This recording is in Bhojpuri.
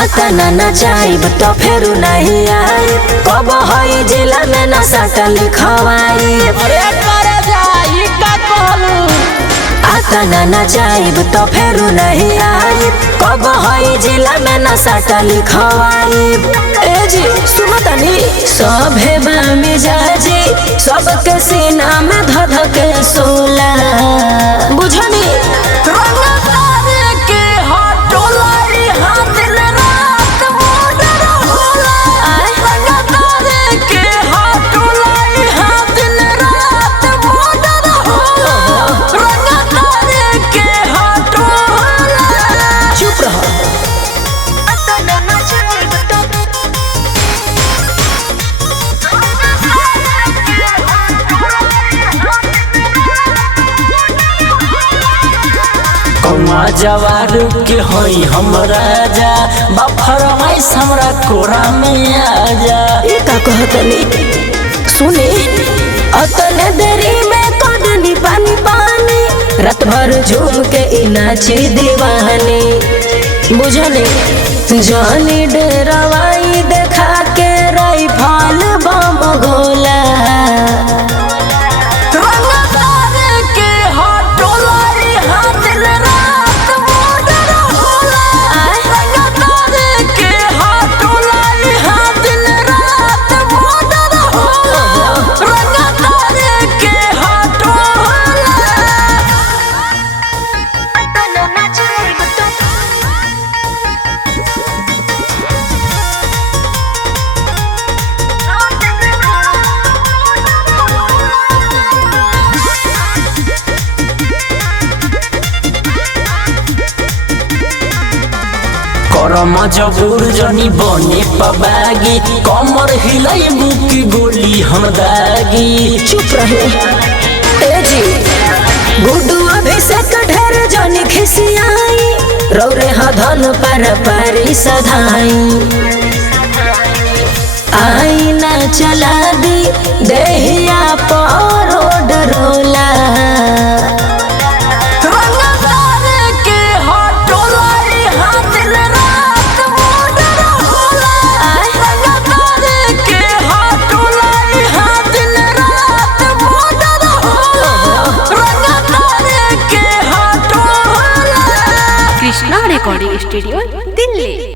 आता ना चाइब तो फिर नहीं आई, कब हई जिला में नशा लिखवाई। अरे करे जाई का कहलू आता ना चाइब तो फिर नहीं आई, कब हई जिला में नशा लिखवाई। ए जी सुनो तनी, सभे मिजाजी सबके सीना में धध के सोला, बुझनी जवार के हई हम राजा, बफरमाइश हमरा कोरा में आजा। ये का कहतनी सुने, अतने देरी में कदनी पानी पानी, रात भर झूम के नाची दीवानी, बुझने जानी डरवाई देखा के राइफल बम गोला। करम जबूर जनी बने पबागी, कमर हिलाई बुकी गोली हम दागी। चुप रहे ए जी, गुड्डू अभिषेक ढेर जनी खिसियाई, रौरे हधन पर पारी सधाई। आई ना चला दी देहिया पर रोड रोला, कृष्णा रिकॉर्डिंग स्टूडियो दिल्ली।